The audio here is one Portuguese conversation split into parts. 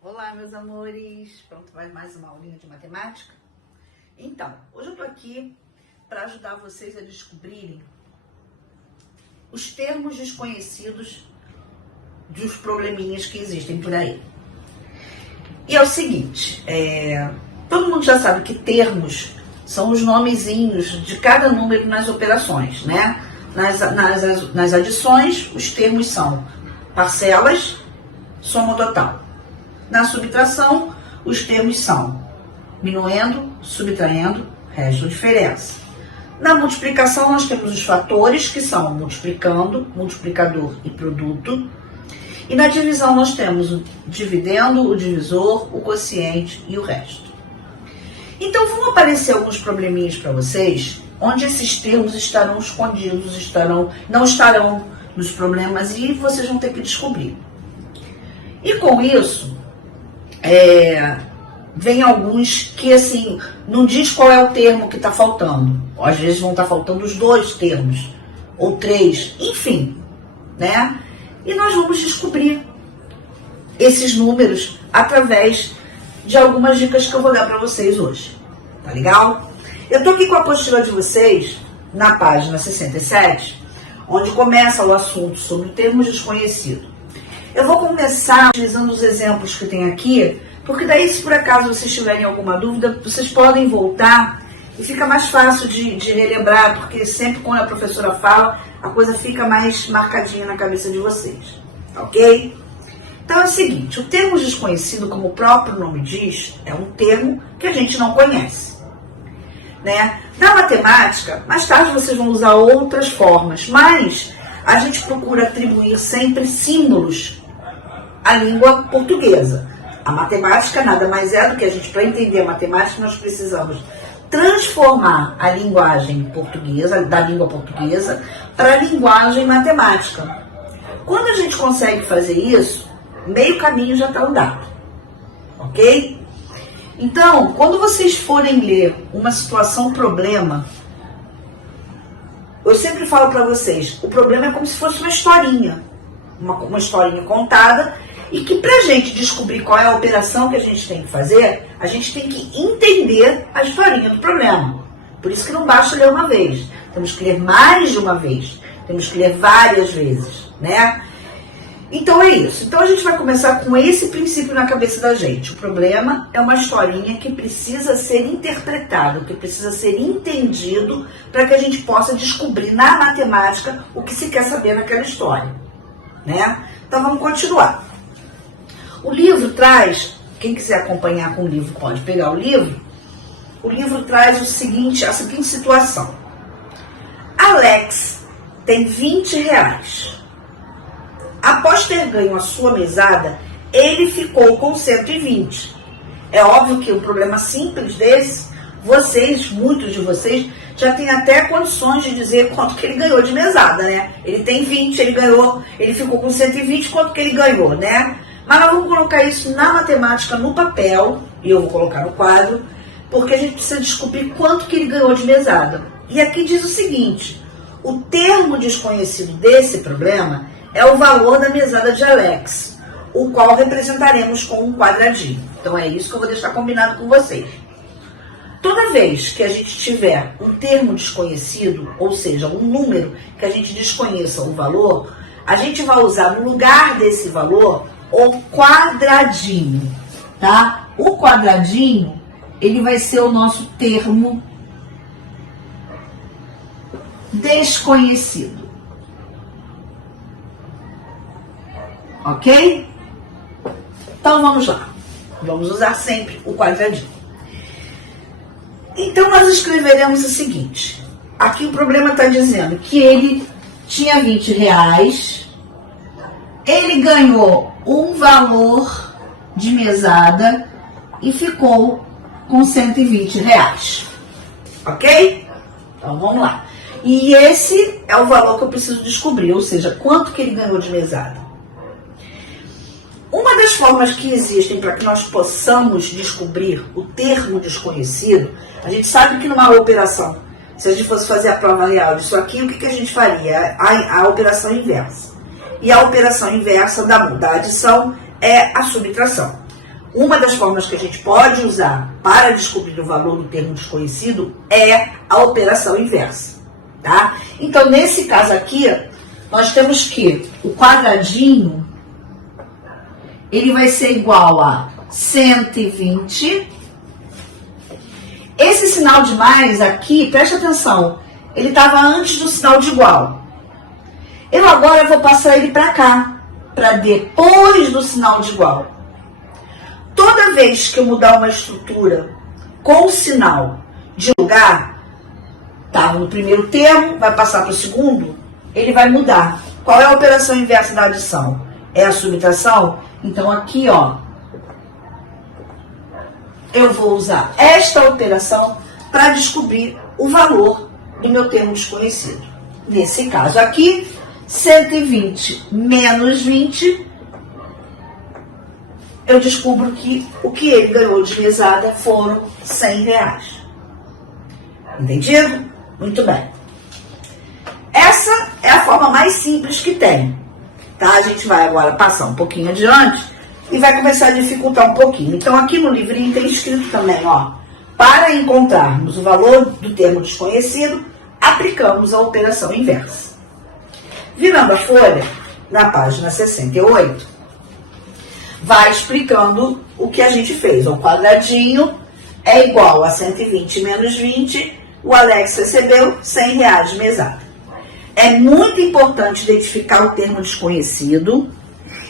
Olá, meus amores! Pronto, vai mais uma aulinha de matemática? Então, hoje eu tô aqui para ajudar vocês a descobrirem os termos desconhecidos dos probleminhas que existem por aí. E é o seguinte, todo mundo já sabe que termos são os nomezinhos de cada número nas operações, né? Nas adições, os termos são parcelas, soma total. Na subtração, os termos são minuendo, subtraindo, resto ou diferença. Na multiplicação, nós temos os fatores, que são multiplicando, multiplicador e produto. E na divisão, nós temos o dividendo, o divisor, o quociente e o resto. Então, vão aparecer alguns probleminhas para vocês, onde esses termos estarão escondidos, não estarão nos problemas e vocês vão ter que descobrir. E com isso, vem alguns que assim, não diz qual é o termo que está faltando. Às vezes vão estar faltando os dois termos, ou três, enfim, né? E nós vamos descobrir esses números através de algumas dicas que eu vou dar para vocês hoje. Tá legal? Eu tô aqui com a apostila de vocês na página 67, onde começa o assunto sobre termos desconhecidos. Eu vou começar utilizando os exemplos que tem aqui, porque daí, se por acaso vocês tiverem alguma dúvida, vocês podem voltar e fica mais fácil de relembrar, porque sempre quando a professora fala, a coisa fica mais marcadinha na cabeça de vocês, ok? Então é o seguinte, o termo desconhecido, como o próprio nome diz, é um termo que a gente não conhece, né? Na matemática, mais tarde vocês vão usar outras formas, mas a gente procura atribuir sempre símbolos à língua portuguesa. A matemática nada mais é do que a gente, para entender a matemática, nós precisamos transformar a linguagem portuguesa, da língua portuguesa, para a linguagem matemática. Quando a gente consegue fazer isso, meio caminho já está andado, ok? Então, quando vocês forem ler uma situação problema, eu sempre falo para vocês, o problema é como se fosse uma historinha, uma historinha contada, e que para a gente descobrir qual é a operação que a gente tem que fazer, a gente tem que entender a historinha do problema. Por isso que não basta ler uma vez, temos que ler mais de uma vez, temos que ler várias vezes, né? Então é isso. Então a gente vai começar com esse princípio na cabeça da gente. O problema é uma historinha que precisa ser interpretado, que precisa ser entendido para que a gente possa descobrir na matemática o que se quer saber naquela história, né? Então vamos continuar. O livro traz, quem quiser acompanhar com o livro pode pegar o livro traz a seguinte situação. Alex tem 20 reais. Após ter ganho a sua mesada, ele ficou com 120. É óbvio que um problema simples desse, muitos de vocês, já têm até condições de dizer quanto que ele ganhou de mesada, né? Ele tem 20, ele ficou com 120, quanto que ele ganhou, né? Mas nós vamos colocar isso na matemática, no papel, e eu vou colocar no quadro, porque a gente precisa descobrir quanto que ele ganhou de mesada. E aqui diz o seguinte, o termo desconhecido desse problema é o valor da mesada de Alex, o qual representaremos com um quadradinho. Então é isso que eu vou deixar combinado com vocês. Toda vez que a gente tiver um termo desconhecido, ou seja, um número que a gente desconheça o valor, a gente vai usar no lugar desse valor o quadradinho, tá? O quadradinho, ele vai ser o nosso termo desconhecido. Ok? Então vamos lá. Vamos usar sempre o quadradinho. Então nós escreveremos o seguinte. Aqui o problema está dizendo que ele tinha 20 reais. Ele ganhou um valor de mesada e ficou com 120 reais. Ok? Então vamos lá. E esse é o valor que eu preciso descobrir, ou seja, quanto que ele ganhou de mesada. Uma das formas que existem para que nós possamos descobrir o termo desconhecido, a gente sabe que numa operação, se a gente fosse fazer a prova real disso aqui, o que a gente faria? A operação inversa. E a operação inversa da adição é a subtração. uma das formas que a gente pode usar para descobrir o valor do termo desconhecido é a operação inversa, tá? Então, nesse caso aqui, nós temos que o quadradinho, ele vai ser igual a 120. Esse sinal de mais aqui, preste atenção, ele estava antes do sinal de igual. Eu agora vou passar ele para cá, para depois do sinal de igual. Toda vez que eu mudar uma estrutura com o sinal de lugar, estava no primeiro termo, vai passar para o segundo, ele vai mudar. Qual é a operação inversa da adição? É a subtração? Então aqui, ó, eu vou usar esta operação para descobrir o valor do meu termo desconhecido. Nesse caso aqui, 120 menos 20, eu descubro que o que ele ganhou de mesada foram R$100. Entendido? Muito bem. Essa é a forma mais simples que tem. Tá? A gente vai agora passar um pouquinho adiante e vai começar a dificultar um pouquinho. Então, aqui no livrinho tem escrito também, ó, para encontrarmos o valor do termo desconhecido, aplicamos a operação inversa. Virando a folha, na página 68, vai explicando o que a gente fez. O quadradinho é igual a 120 menos 20, o Alex recebeu R$100 de mesada. É muito importante identificar o termo desconhecido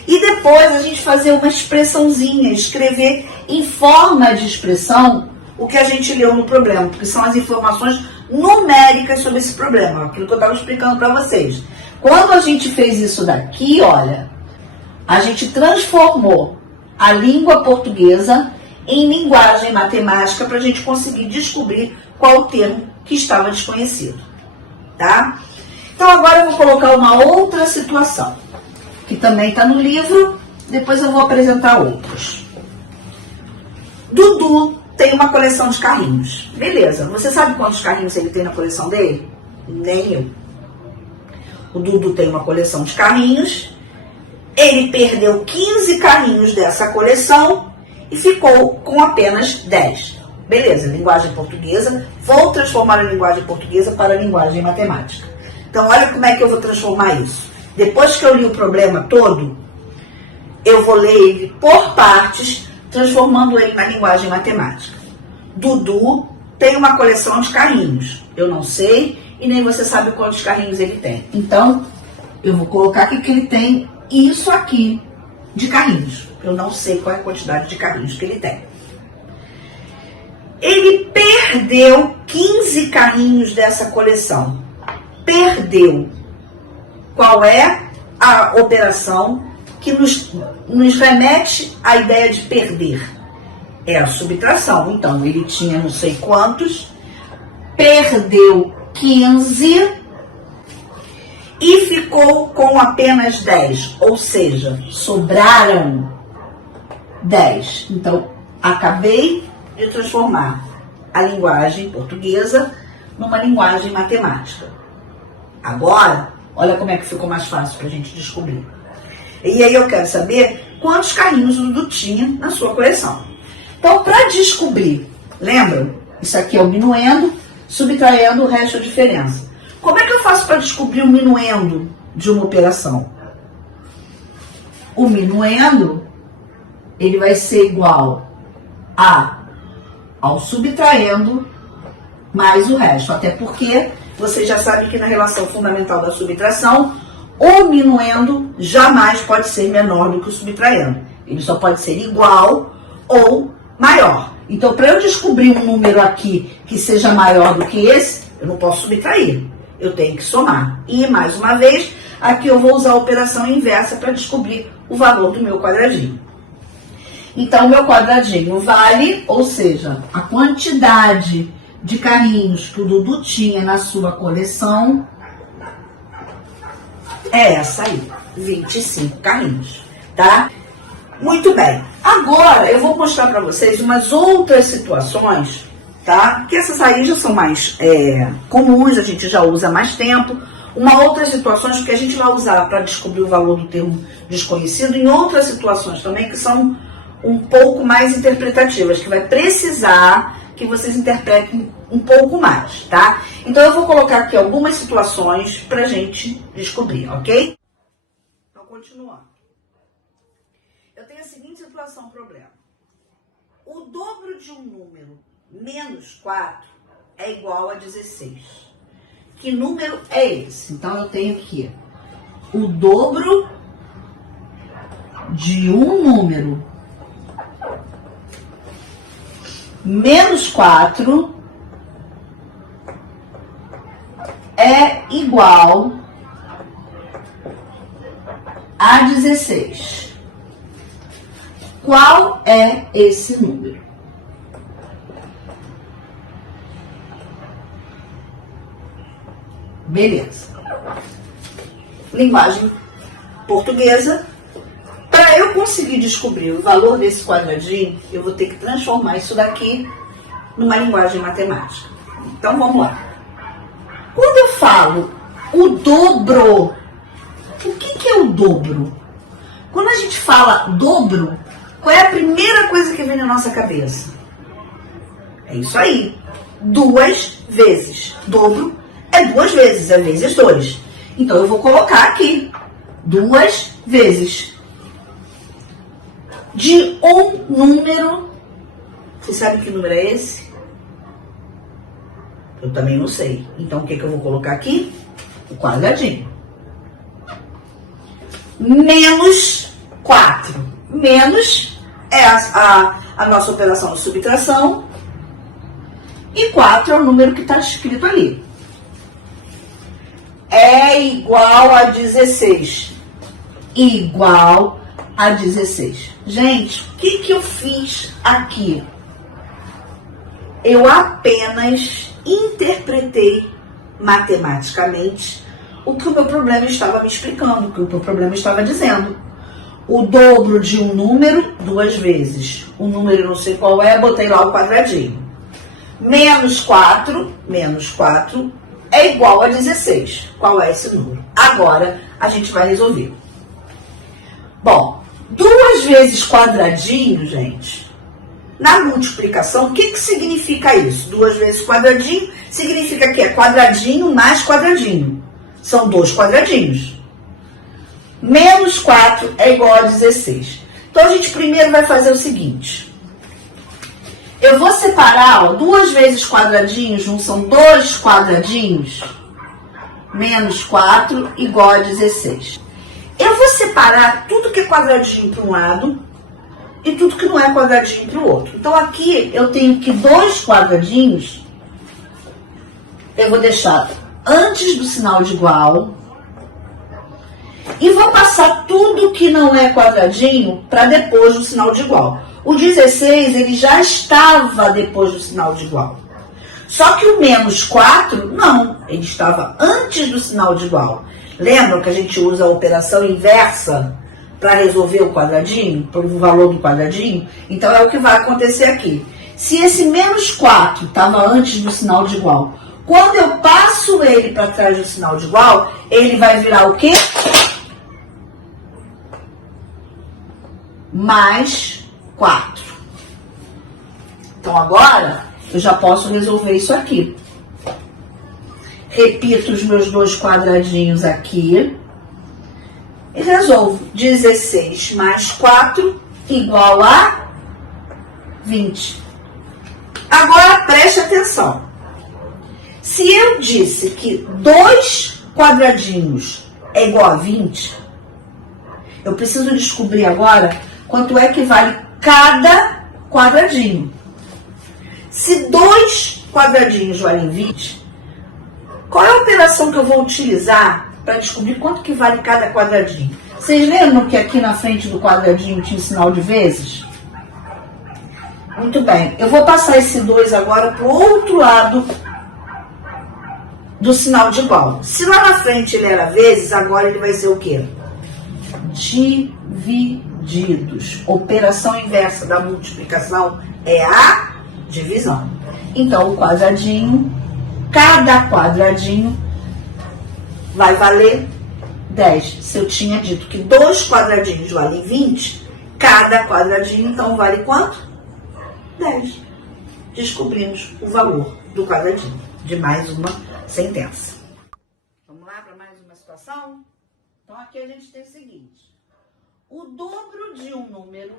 e depois a gente fazer uma expressãozinha, escrever em forma de expressão o que a gente leu no problema, porque são as informações numéricas sobre esse problema, aquilo que eu estava explicando para vocês. Quando a gente fez isso daqui, olha, a gente transformou a língua portuguesa em linguagem matemática para a gente conseguir descobrir qual o termo que estava desconhecido, tá? Então agora eu vou colocar uma outra situação, que também está no livro, depois eu vou apresentar outros. Dudu tem uma coleção de carrinhos. Beleza, você sabe quantos carrinhos ele tem na coleção dele? Nem eu. O Dudu tem uma coleção de carrinhos, ele perdeu 15 carrinhos dessa coleção e ficou com apenas 10. Beleza, linguagem portuguesa, vou transformar a linguagem portuguesa para a linguagem matemática. Então, olha como é que eu vou transformar isso. Depois que eu li o problema todo, eu vou ler ele por partes, transformando ele na linguagem matemática. Dudu tem uma coleção de carrinhos. Eu não sei e nem você sabe quantos carrinhos ele tem. Então, eu vou colocar aqui que ele tem isso aqui de carrinhos. Eu não sei qual é a quantidade de carrinhos que ele tem. Ele perdeu 15 carrinhos dessa coleção. Perdeu. Qual é a operação que nos remete à ideia de perder? É a subtração. Então, ele tinha não sei quantos, perdeu 15 e ficou com apenas 10. Ou seja, sobraram 10. Então, acabei de transformar a linguagem portuguesa numa linguagem matemática. Agora, olha como é que ficou mais fácil para a gente descobrir. E aí eu quero saber quantos carrinhos o Dudu tinha na sua coleção. Então, para descobrir, lembram? Isso aqui é o minuendo, subtraindo o resto da diferença. Como é que eu faço para descobrir o minuendo de uma operação? O minuendo, ele vai ser igual ao subtraindo mais o resto. Até porque você já sabe que na relação fundamental da subtração, o minuendo jamais pode ser menor do que o subtraindo. Ele só pode ser igual ou maior. Então, para eu descobrir um número aqui que seja maior do que esse, eu não posso subtrair. Eu tenho que somar. E, mais uma vez, aqui eu vou usar a operação inversa para descobrir o valor do meu quadradinho. Então, o meu quadradinho vale, ou seja, a quantidade de carrinhos que o Dudu tinha na sua coleção é essa aí, 25 carrinhos, tá? Muito bem. Agora, eu vou mostrar para vocês umas outras situações, tá? Que essas aí já são mais comuns, a gente já usa há mais tempo. Uma outra situações que a gente vai usar para descobrir o valor do termo desconhecido em outras situações também que são um pouco mais interpretativas, que vai precisar que vocês interpretem um pouco mais, tá? Então eu vou colocar aqui algumas situações pra gente descobrir, ok? Então, continuando. Eu tenho a seguinte situação, problema. O dobro de um número menos 4 é igual a 16. Que número é esse? Então eu tenho aqui o dobro de um número menos 4 é igual a 16. Qual é esse número? Beleza. Linguagem portuguesa. Para eu conseguir descobrir o valor desse quadradinho, eu vou ter que transformar isso daqui numa linguagem matemática. Então, vamos lá. Quando eu falo o dobro, o que é o dobro? Quando a gente fala dobro, qual é a primeira coisa que vem na nossa cabeça? É isso aí. 2 vezes. Dobro é 2 vezes, é vezes 2. Então, eu vou colocar aqui 2 vezes. De um número. Você sabe que número é esse? Eu também não sei. Então, o que eu vou colocar aqui? O quadradinho. Menos 4. Menos é a nossa operação de subtração. E 4 é o número que está escrito ali. É igual a 16. Igual a 16. Gente, o que eu fiz aqui? Eu apenas interpretei matematicamente o que o meu problema estava me explicando, o que o meu problema estava dizendo. O dobro de um número, 2 vezes. O número não sei qual é, botei lá o quadradinho. Menos 4 é igual a 16. Qual é esse número? Agora a gente vai resolver. Bom, 2 vezes quadradinho, gente, na multiplicação, o que significa isso? 2 vezes quadradinho significa que é quadradinho mais quadradinho. São 2 quadradinhos. Menos 4 é igual a 16. Então, a gente primeiro vai fazer o seguinte. Eu vou separar, ó, 2 vezes quadradinhos, não são 2 quadradinhos? Menos 4 igual a 16. Eu vou separar tudo que é quadradinho para um lado e tudo que não é quadradinho para o outro. Então, aqui eu tenho que 2 quadradinhos, eu vou deixar antes do sinal de igual e vou passar tudo que não é quadradinho para depois do sinal de igual. O 16, ele já estava depois do sinal de igual. Só que o menos 4, não, ele estava antes do sinal de igual. Lembram que a gente usa a operação inversa para resolver o quadradinho, para o valor do quadradinho? Então, é o que vai acontecer aqui. Se esse menos 4 estava antes do sinal de igual, quando eu passo ele para trás do sinal de igual, ele vai virar o quê? Mais 4. Então, agora, eu já posso resolver isso aqui. Repito os meus 2 quadradinhos aqui. E resolvo. 16 mais 4 igual a 20. Agora, preste atenção. Se eu disse que 2 quadradinhos é igual a 20, eu preciso descobrir agora quanto é que vale cada quadradinho. Se 2 quadradinhos valem 20, qual é a operação que eu vou utilizar para descobrir quanto que vale cada quadradinho? Vocês lembram que aqui na frente do quadradinho tinha o sinal de vezes? Muito bem. Eu vou passar esse 2 agora para o outro lado do sinal de igual. Se lá na frente ele era vezes, agora ele vai ser o quê? Divididos. Operação inversa da multiplicação é a divisão. Então, o quadradinho, cada quadradinho vai valer 10. Se eu tinha dito que 2 quadradinhos valem 20, Cada quadradinho, então, vale quanto? 10. Descobrimos o valor do quadradinho de mais uma sentença. Vamos lá para mais uma situação? Então, aqui a gente tem o seguinte. O dobro de um número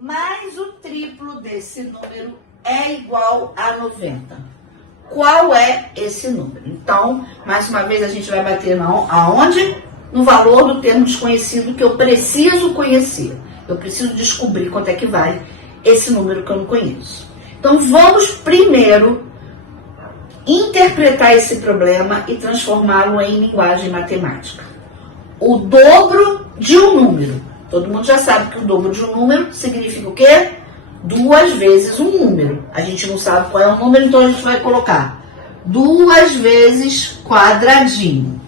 mais o triplo desse número é igual a 90. Qual é esse número? Então, mais uma vez, a gente vai bater aonde? No valor do termo desconhecido que eu preciso conhecer. Eu preciso descobrir quanto é que vale esse número que eu não conheço. Então, vamos primeiro interpretar esse problema e transformá-lo em linguagem matemática. O dobro de um número. Todo mundo já sabe que o dobro de um número significa o quê? 2 vezes um número. A gente não sabe qual é o número, então a gente vai colocar 2 vezes quadradinho.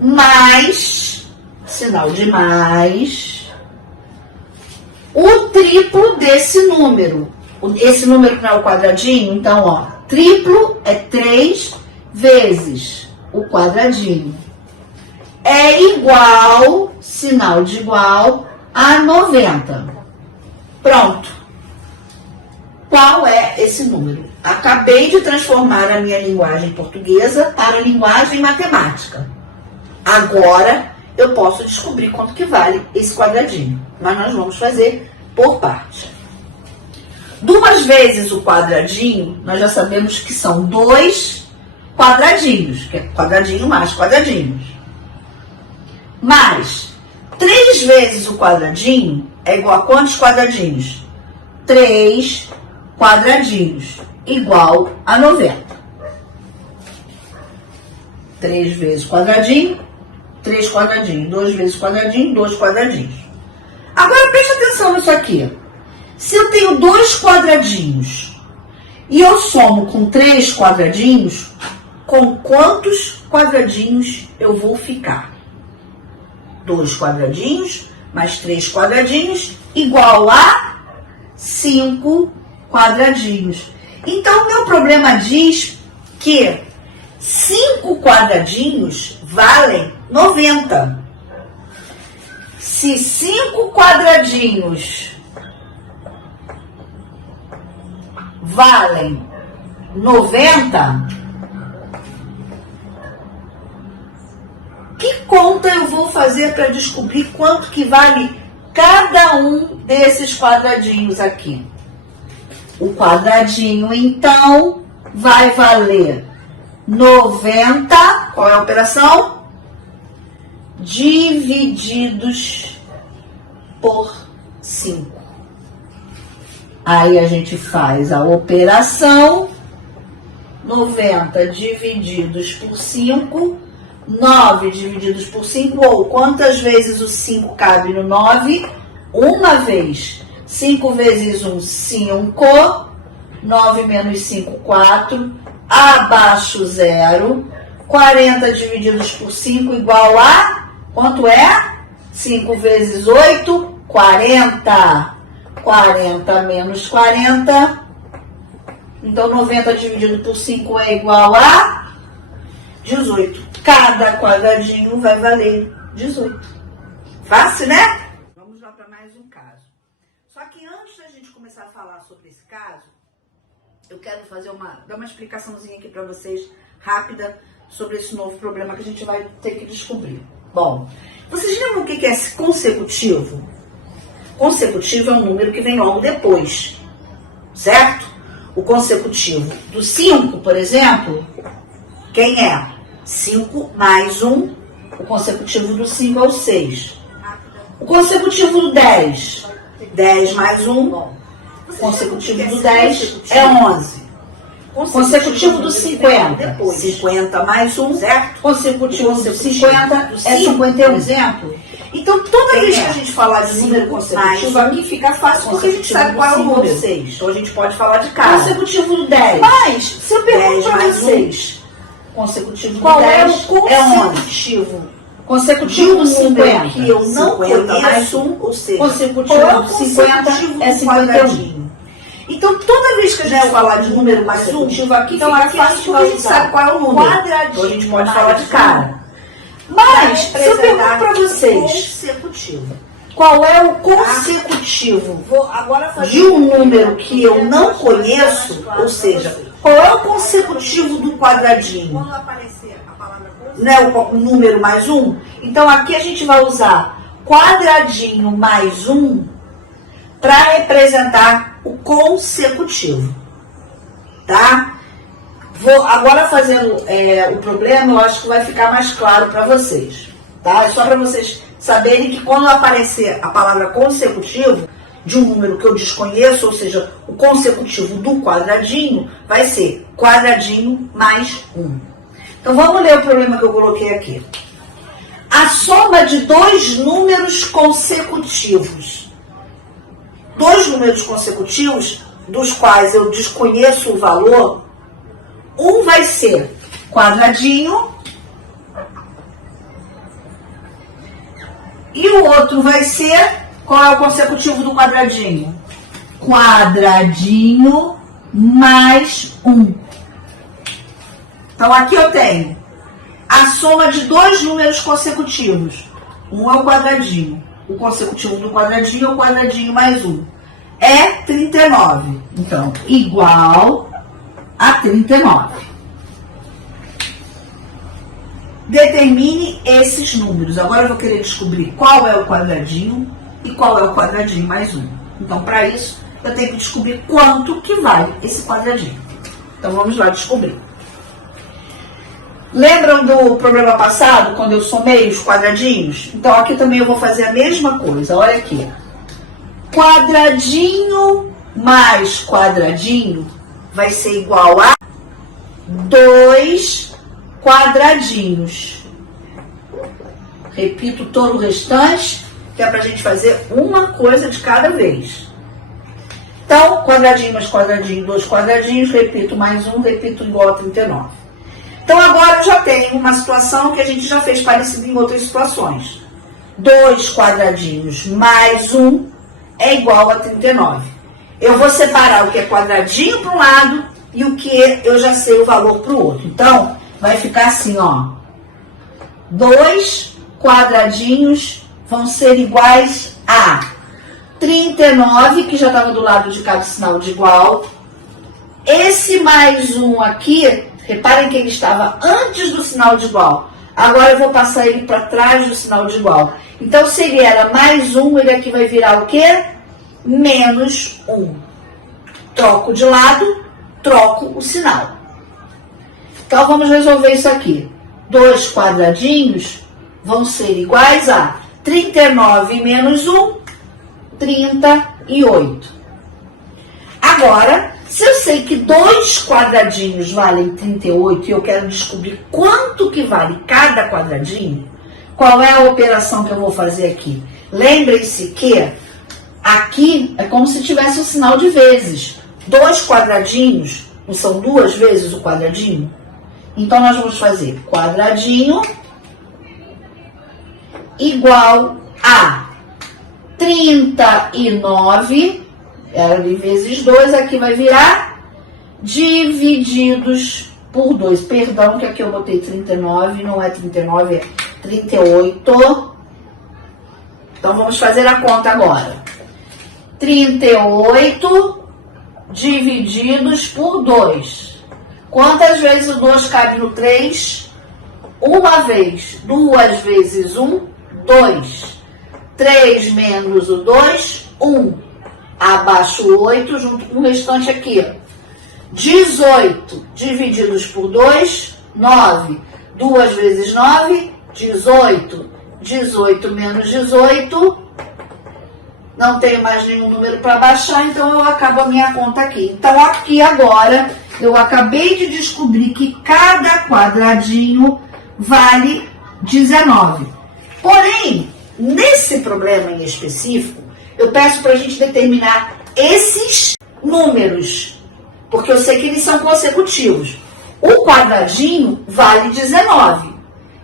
Mais, sinal de mais, o triplo desse número. Esse número que não é o quadradinho, então, ó, triplo é 3 vezes o quadradinho. É igual, sinal de igual, a 90. Pronto. Qual é esse número? Acabei de transformar a minha linguagem portuguesa para a linguagem matemática. Agora, eu posso descobrir quanto que vale esse quadradinho. Mas nós vamos fazer por parte. 2 vezes o quadradinho, nós já sabemos que são 2 quadradinhos, que é quadradinho mais quadradinhos. Mais 3 vezes o quadradinho é igual a quantos quadradinhos? 3 quadradinhos, igual a 90. 3 vezes quadradinho, 3 quadradinhos. 2 vezes quadradinho, 2 quadradinhos. Agora preste atenção nisso aqui. Se eu tenho 2 quadradinhos e eu somo com 3 quadradinhos, com quantos quadradinhos eu vou ficar? 2 quadradinhos mais 3 quadradinhos igual a 5 quadradinhos. Então, o meu problema diz que 5 quadradinhos valem 90. Se 5 quadradinhos valem 90, que conta eu vou fazer para descobrir quanto que vale cada um desses quadradinhos aqui? O quadradinho, então, vai valer 90, qual é a operação? Divididos por 5. Aí a gente faz a operação 90 divididos por 5, 9 divididos por 5, ou quantas vezes o 5 cabe no 9? Uma vez. 5 vezes 1, 5. 9 menos 5, 4. Abaixo 0. 40 divididos por 5 igual a... Quanto é? 5 vezes 8, 40. 40 menos 40. Então, 90 dividido por 5 é igual a 18. Cada quadradinho vai valer 18. Fácil, né? Vamos lá para mais um caso. Só que antes da gente começar a falar sobre esse caso, eu quero dar uma explicaçãozinha aqui para vocês, rápida, sobre esse novo problema que a gente vai ter que descobrir. Bom, vocês lembram o que é esse consecutivo? Consecutivo é um número que vem logo depois, certo? O consecutivo do 5, por exemplo, quem é? 5 mais 1, o consecutivo do 5 é o 6. O consecutivo do 10, 10 mais 1, o consecutivo do 10 é 11. Consecutivo do 50, 50 mais 1, certo? Consecutivo do 50 é 51. Por exemplo. Então, toda vez que a gente falar de número consecutivo, aqui fica fácil, porque a gente sabe qual é o número 6. Então, a gente pode falar de cada. Consecutivo do 10. Mas, se eu pergunto para vocês, consecutivo do 10 é 11. Consecutivo do 50, que eu não conheço, ou seja, consecutivo do 50 é 51. Então, toda vez que a gente falar de número consecutivo aqui, então, fica fácil, porque a gente sabe qual é o número. Quadradinho. Então, a gente pode falar de cada. Mas, se eu pergunto para vocês, consecutivo. Qual é o consecutivo de um número que eu não conheço, ou seja, qual é o consecutivo do quadradinho? Quando aparecer a palavra consecutivo, Né, o número mais 1? Então aqui a gente vai usar quadradinho mais 1 para representar o consecutivo, tá? Vou agora fazendo o problema, eu acho que vai ficar mais claro para vocês, tá? É só para vocês saberem que quando aparecer a palavra consecutivo de um número que eu desconheço, ou seja, o consecutivo do quadradinho, vai ser quadradinho mais 1. Então vamos ler o problema que eu coloquei aqui. A soma de dois números consecutivos. Dois números consecutivos, dos quais eu desconheço o valor, um vai ser quadradinho e o outro vai ser, qual é o consecutivo do quadradinho? Quadradinho mais 1. Então aqui eu tenho a soma de dois números consecutivos. Um é o quadradinho. O consecutivo do quadradinho é o quadradinho mais 1. É 39. Então, igual a 39. Determine esses números. Agora eu vou querer descobrir qual é o quadradinho e qual é o quadradinho mais 1. Então, para isso, eu tenho que descobrir quanto que vale esse quadradinho. Então, vamos lá descobrir. Lembram do problema passado, quando eu somei os quadradinhos? Então, aqui também eu vou fazer a mesma coisa. Olha aqui. Quadradinho mais quadradinho vai ser igual a 2 quadradinhos. Repito todo o restante, que é para a gente fazer uma coisa de cada vez. Então, quadradinho mais quadradinho, 2 quadradinhos, repito mais 1, repito igual a 39. Então, agora eu já tenho uma situação que a gente já fez parecido em outras situações. 2 quadradinhos mais 1 é igual a 39. Eu vou separar o que é quadradinho para um lado e o que eu já sei o valor para o outro. Então, vai ficar assim, ó. 2 quadradinhos vão ser iguais a 39, que já estava do lado de cada sinal de igual. Esse mais 1 aqui, reparem que ele estava antes do sinal de igual. Agora eu vou passar ele para trás do sinal de igual. Então, se ele era mais 1, ele aqui vai virar o quê? Menos 1. Troco de lado, troco o sinal. Então, vamos resolver isso aqui. 2 quadradinhos vão ser iguais a 39 menos 1, 38. Agora, se eu sei que 2 quadradinhos valem 38 e eu quero descobrir quanto que vale cada quadradinho, qual é a operação que eu vou fazer aqui? Lembrem-se que aqui é como se tivesse um sinal de vezes. 2 quadradinhos, não são 2 vezes o quadradinho? Então, nós vamos fazer quadradinho igual a 39, era ali vezes 2, aqui vai virar divididos por 2. Perdão que aqui eu botei 39, não é 39, é 38. Então, vamos fazer a conta agora. 38 divididos por 2. Quantas vezes o 2 cabe no 3? Uma vez. 2 vezes 1, 2. 3 menos o 2, 1. Abaixo o 8, junto com o restante aqui. 18 divididos por 2, 9. 2 vezes 9, 18. 18 menos 18. Não tenho mais nenhum número para baixar, então eu acabo a minha conta aqui. Então, aqui agora, eu acabei de descobrir que cada quadradinho vale 19. Porém, nesse problema em específico, eu peço para a gente determinar esses números, porque eu sei que eles são consecutivos. O quadradinho vale 19.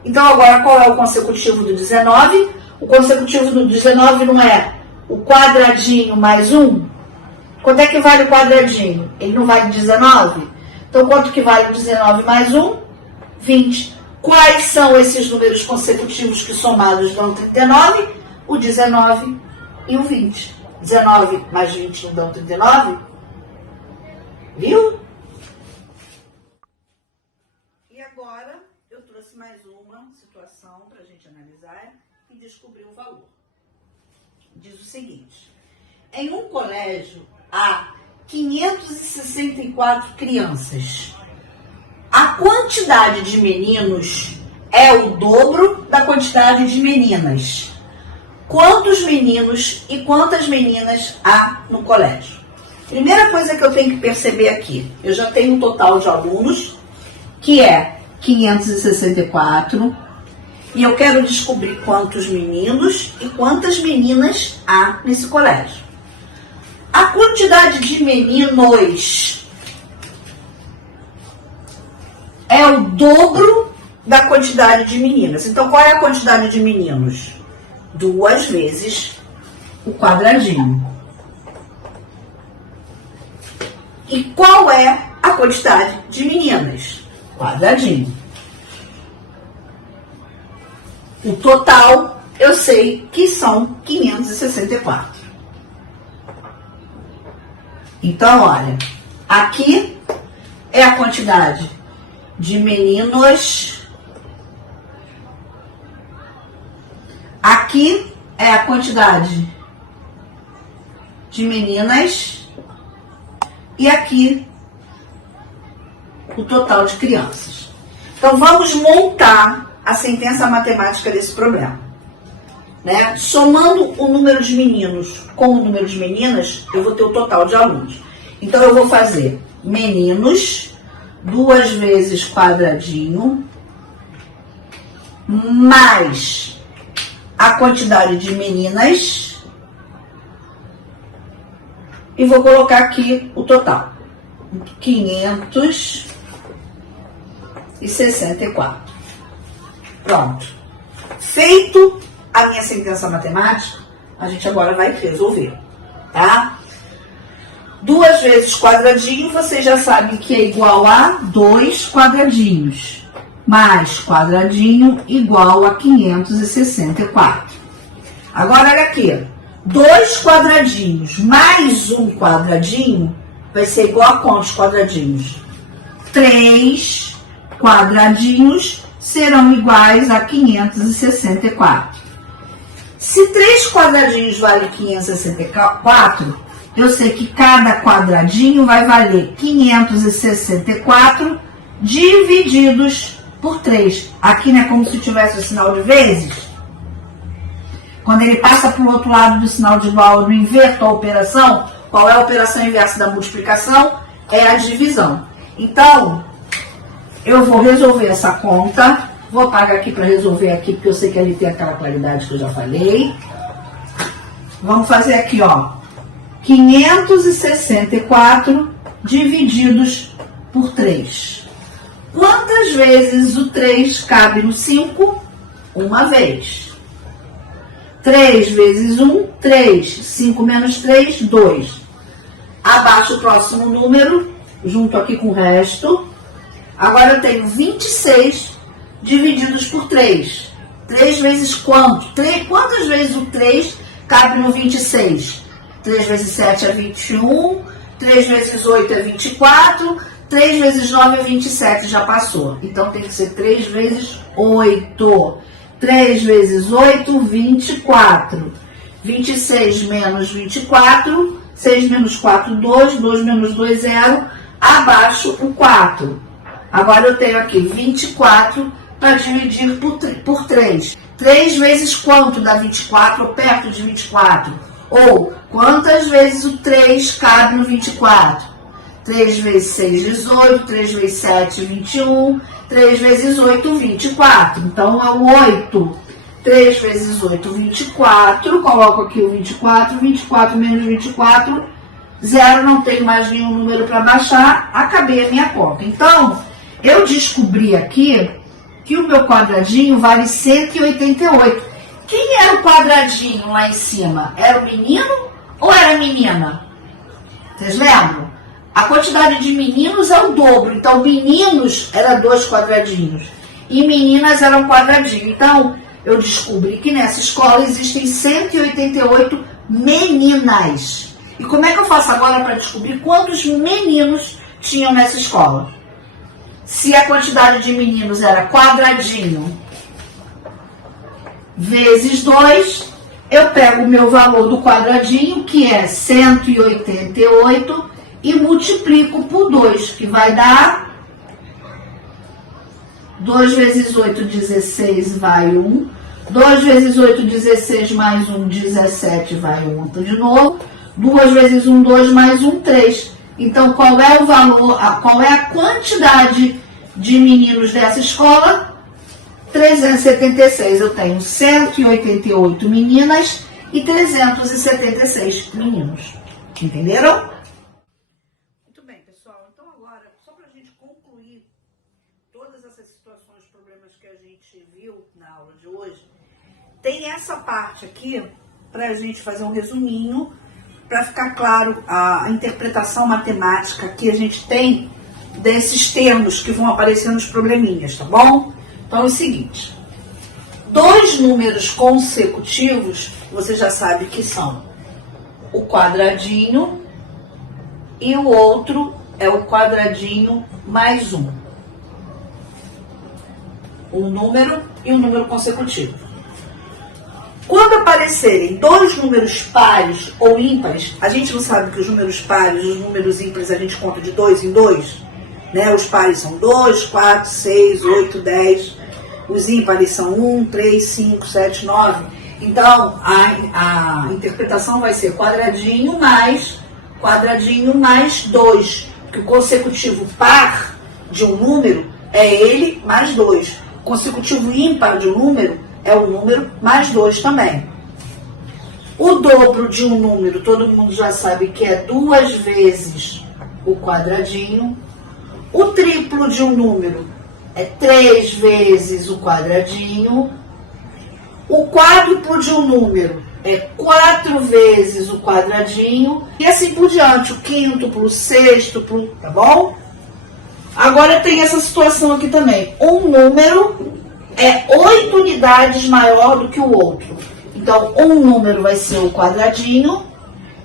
Então, agora, qual é o consecutivo do 19? O consecutivo do 19 não é o quadradinho mais 1? Quanto é que vale o quadradinho? Ele não vale 19? Então, quanto que vale 19 mais 1? 20. Quais são esses números consecutivos que somados dão 39? O 19 e o 20. 19 mais 20 não dão 39? Viu? E agora eu trouxe mais uma situação para a gente analisar e descobrir o valor. Diz o seguinte: em um colégio há 564 crianças. A quantidade de meninos é o dobro da quantidade de meninas. Quantos meninos e quantas meninas há no colégio? Primeira coisa que eu tenho que perceber aqui, eu já tenho um total de alunos, que é 564, e eu quero descobrir quantos meninos e quantas meninas há nesse colégio. A quantidade de meninos é o dobro da quantidade de meninas. Então, qual é a quantidade de meninos? 2 vezes o quadradinho. E qual é a quantidade de meninas? Quadradinho. O total, eu sei que são 564. Então, olha, aqui é a quantidade de meninos. Aqui é a quantidade de meninas. E aqui o total de crianças. Então, vamos montar a sentença matemática desse problema. Né? Somando o número de meninos com o número de meninas, eu vou ter o total de alunos. Então, eu vou fazer meninos 2 vezes quadradinho mais a quantidade de meninas e vou colocar aqui o total. 564. Pronto. Feito a minha sentença matemática, a gente agora vai resolver, tá? 2 vezes quadradinho, vocês já sabem que é igual a 2 quadradinhos, mais quadradinho igual a 564. Agora, olha aqui, 2 quadradinhos mais um quadradinho vai ser igual a quantos quadradinhos? 3 quadradinhos serão iguais a 564. Se 3 quadradinhos valem 564, eu sei que cada quadradinho vai valer 564 divididos por 3. Aqui, né, como se tivesse o sinal de vezes. Quando ele passa para o outro lado do sinal de igual, eu não inverto a operação. Qual é a operação inversa da multiplicação? É a divisão. Então, eu vou resolver essa conta. Vou apagar aqui para resolver aqui, porque eu sei que ali tem aquela claridade que eu já falei. Vamos fazer aqui, ó. 564 divididos por 3. Quantas vezes o 3 cabe no 5? Uma vez. 3 vezes 1, 3. 5 menos 3, 2. Abaixo o próximo número, junto aqui com o resto. Agora eu tenho 26 divididos por 3. 3 vezes quanto? Quantas vezes o 3 cabe no 26? 3 vezes 7 é 21, 3 vezes 8 é 24, 3 vezes 9 é 27, já passou. Então tem que ser 3 vezes 8. 3 vezes 8, 24. 26 menos 24, 6 menos 4, 2, 2 menos 2, 0. Abaixo o 4. Agora eu tenho aqui 24 para dividir por 3. 3 vezes quanto dá 24 ou perto de 24? Ou quantas vezes o 3 cabe no 24? 3 vezes 6, 18. 3 vezes 7, 21. 3 vezes 8, 24. Então é o 8. 3 vezes 8, 24. Coloco aqui o 24. 24 menos 24, 0. Não tenho mais nenhum número para baixar. Acabei a minha conta. Então, eu descobri aqui que o meu quadradinho vale 188. Quem era o quadradinho lá em cima? Era o menino ou era a menina? Vocês lembram? A quantidade de meninos é o dobro. Então, meninos era 2 quadradinhos. e meninas eram quadradinho. Então, eu descobri que nessa escola existem 188 meninas. E como é que eu faço agora para descobrir quantos meninos tinham nessa escola? Se a quantidade de meninos era quadradinho vezes 2, eu pego o meu valor do quadradinho, que é 188, e multiplico por 2, que vai dar 2 vezes 8, 16, vai 1. 2 vezes 8, 16, mais 1, 17, vai 1 de novo. 2 vezes 1, 2, mais 1, 3. Então, qual é o valor, qual é a quantidade de meninos dessa escola? 376. Eu tenho 188 meninas e 376 meninos. Entenderam? Muito bem, pessoal. Então agora, só para a gente concluir todas essas situações, problemas que a gente viu na aula de hoje, tem essa parte aqui para a gente fazer um resuminho, para ficar claro a interpretação matemática que a gente tem desses termos que vão aparecer nos probleminhas, tá bom? Então é o seguinte, dois números consecutivos, você já sabe que são o quadradinho e o outro é o quadradinho mais um. Um número e um número consecutivo. Quando aparecerem dois números pares ou ímpares, a gente não sabe que os números pares e os números ímpares a gente conta de 2 em 2, né? Os pares são 2, 4, 6, 8, 10. Os ímpares são 1, 3, 5, 7, 9. Então, a interpretação vai ser quadradinho mais 2. Porque o consecutivo par de um número é ele mais 2. O consecutivo ímpar de um número é o número mais 2 também. O dobro de um número, todo mundo já sabe que é 2 vezes o quadradinho. O triplo de um número é 3 vezes o quadradinho. O quádruplo de um número é 4 vezes o quadradinho. E assim por diante, o quíntuplo, o sextuplo, tá bom? Agora tem essa situação aqui também. Um número é 8 unidades maior do que o outro. Então, um número vai ser o quadradinho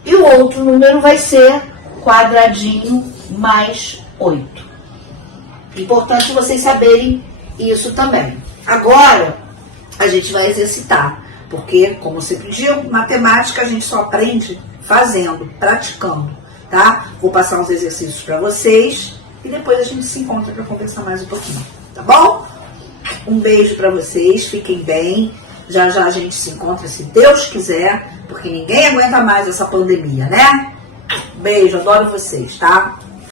e o outro número vai ser quadradinho mais 8. Importante vocês saberem isso também. Agora, a gente vai exercitar, porque, como eu sempre digo, matemática a gente só aprende fazendo, praticando, tá? Vou passar uns exercícios para vocês e depois a gente se encontra para conversar mais um pouquinho, tá bom? Um beijo para vocês, fiquem bem. Já já a gente se encontra, se Deus quiser, porque ninguém aguenta mais essa pandemia, né? Beijo, adoro vocês, tá?